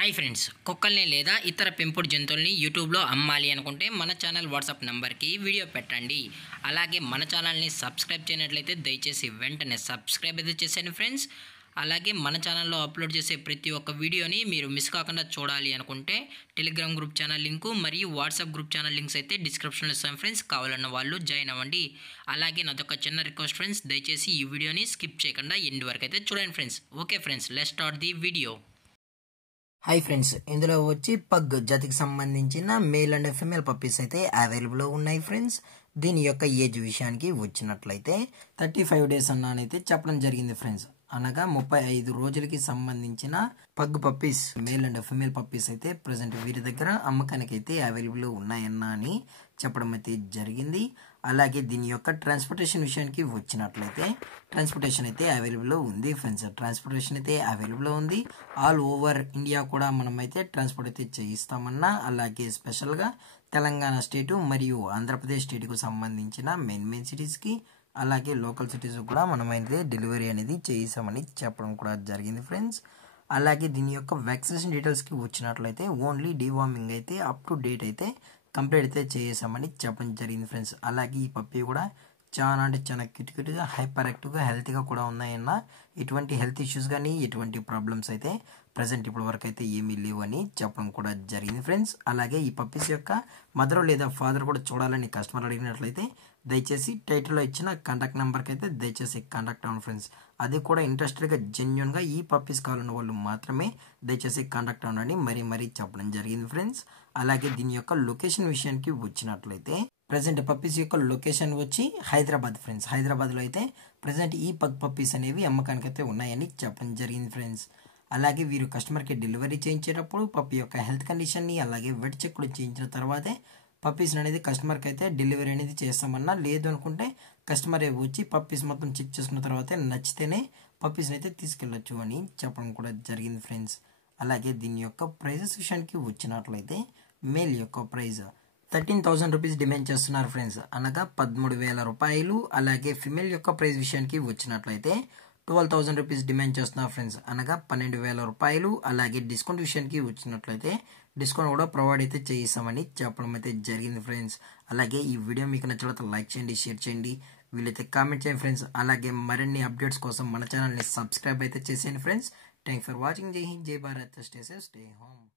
Hi friends, కుక్కల్ని లేదా ఇతర పెంపుడు జంతువుల్ని యూట్యూబ్లో అమ్మాలి అనుకుంటే మన ఛానల్ వాట్సాప్ నెంబర్కి వీడియో పెట్టండి. అలాగే మన ఛానల్ని సబ్స్క్రైబ్ చేయనట్లయితే దయచేసి వెంటనే సబ్స్క్రైబ్ అయితే చేసేయండి ఫ్రెండ్స్. అలాగే మన ఛానల్లో అప్లోడ్ చేసే ప్రతి ఒక్క వీడియోని మీరు మిస్ కాకుండా చూడాలి అనుకుంటే టెలిగ్రామ్ గ్రూప్ ఛానల్ లింకు మరియు వాట్సాప్ గ్రూప్ ఛానల్ లింక్స్ అయితే డిస్క్రిప్షన్లో ఇస్తాను ఫ్రెండ్స్. కావాలన్న వాళ్ళు జాయిన్ అవ్వండి. అలాగే నాదొక చిన్న రిక్వెస్ట్ ఫ్రెండ్స్, దయచేసి ఈ వీడియోని స్కిప్ చేయకుండా ఎండ్ వరకు అయితే చూడండి friends. Okay friends, let's start the video. Hi friends, ఇందులో వచ్చి పగ్ జాతికి సంబంధించిన మేల్ అండ్ ఫిమేల్ పప్పీస్ అయితే అవైలబుల్ ఉన్నాయి ఫ్రెండ్స్. దీని యొక్క ఏజ్ విషయానికి వచ్చినట్లయితే 35 డేస్ అన్నానైతే చెప్పడం జరిగింది ఫ్రెండ్స్. అనగా 35 రోజులకి సంబంధించిన pug puppies male and female puppies అయితే ప్రజెంట్ వీరి దగ్గర అమ్మకానికి అయితే అవైలబుల్ ఉన్నాయన్నా అని చెప్పడం అయితే జరిగింది. అలాగే దీని యొక్క ట్రాన్స్పోర్టేషన్ విషయానికి వచ్చినట్లయితే ట్రాన్స్పోర్టేషన్ అయితే అవైలబుల్ ఉంది ఫ్రెండ్స్. ట్రాన్స్పోర్టేషన్ అయితే అవైలబుల్ ఉంది. ఆల్ ఓవర్ ఇండియా కూడా మనమైతే ట్రాన్స్పోర్ట్ అయితే చేయిస్తామన్నా, అలాగే స్పెషల్గా తెలంగాణ స్టేటు మరియు ఆంధ్రప్రదేశ్ స్టేట్కు సంబంధించిన మెయిన్ సిటీస్కి అలాగే లోకల్ సిటీస్ కూడా మనమైతే డెలివరీ అనేది చేయిస్తామని చెప్పడం కూడా జరిగింది ఫ్రెండ్స్. అలాగే దీని యొక్క వ్యాక్సినేషన్ డీటెయిల్స్కి వచ్చినట్లయితే ఓన్లీ డీవార్మింగ్ అయితే అప్ టు డేట్ అయితే కంప్లీట్ అయితే చేసామని చెప్పడం జరిగింది ఫ్రెండ్స్. అలాగే ఈ పప్పీ కూడా చాలా అంటే చాలా క్యూట్గా హైపర్ యాక్టివ్గా హెల్తీగా కూడా ఉన్నాయన్న. ఎటువంటి హెల్త్ ఇష్యూస్ కానీ ఎటువంటి ప్రాబ్లమ్స్ అయితే ప్రజెంట్ ఇప్పటి వరకు అయితే ఏమీ లేవు అని చెప్పడం కూడా జరిగింది ఫ్రెండ్స్. అలాగే ఈ పప్పీస్ యొక్క మదర్ లేదా ఫాదర్ కూడా చూడాలని కస్టమర్ అడిగినట్లయితే దయచేసి టైటిల్లో ఇచ్చిన కాంటాక్ట్ నెంబర్కి అయితే దయచేసి కాంటాక్ట్ అవ్వండి ఫ్రెండ్స్. అది కూడా ఇంట్రెస్టెడ్గా జెన్యున్గా ఈ పప్పీస్ కావాలన్న వాళ్ళు మాత్రమే దయచేసి కాంటాక్ట్ అవ్వండి మరీ చెప్పడం జరిగింది ఫ్రెండ్స్. అలాగే దీని యొక్క లొకేషన్ విషయానికి వచ్చినట్లయితే ప్రజెంట్ పప్పీస్ యొక్క లొకేషన్ వచ్చి హైదరాబాద్ ఫ్రెండ్స్. హైదరాబాద్లో అయితే ప్రజెంట్ ఈ పగ్ పప్పీస్ అనేవి అమ్మకానికి అయితే ఉన్నాయని చెప్పడం జరిగింది ఫ్రెండ్స్. అలాగే వీరు కస్టమర్కి డెలివరీ చేయించేటప్పుడు పప్పీ యొక్క హెల్త్ కండిషన్ని అలాగే వెట్ చెక్ కూడా చేయించిన తర్వాతే పప్పీస్ అనేది కస్టమర్కి అయితే డెలివరీ అనేది చేస్తామన్నా. లేదు అనుకుంటే కస్టమర్ వచ్చి పప్పీస్ మొత్తం చెక్ చేసుకున్న తర్వాత నచ్చితేనే పప్పీస్ని అయితే తీసుకెళ్ళొచ్చు అని చెప్పడం కూడా జరిగింది ఫ్రెండ్స్. అలాగే దీని యొక్క ప్రైజెస్ విషయానికి వచ్చినట్లయితే మేల్ యొక్క ప్రైజ్ 13,000 రూపీస్ డిమాండ్ చేస్తున్నారు ఫ్రెండ్స్, అనగా 13,000 రూపాయలు. అలాగే ఫిమేల్ యొక్క ప్రైజ్ విషయానికి వచ్చినట్లయితే 12,000 రూపీస్ డిమాండ్ చేస్తున్నారు ఫ్రెండ్స్, అనగా 12,000 రూపాయలు. అలాగే డిస్కౌంట్ విషయానికి వచ్చినట్లయితే డిస్కౌంట్ కూడా ప్రొవైడ్ అయితే చేయిస్తామని చెప్పడం అయితే జరిగింది ఫ్రెండ్స్. అలాగే ఈ వీడియో మీకు నచ్చినట్లయితే లైక్ చేయండి, షేర్ చేయండి, వీలైతే కామెంట్ చేయండి ఫ్రెండ్స్. అలాగే మరిన్ని అప్డేట్స్ కోసం మన ఛానల్ని సబ్స్క్రైబ్ అయితే చేసేయండి ఫ్రెండ్స్. Thank for watching. జై హింద్, జై Bharat, stay safe, stay home.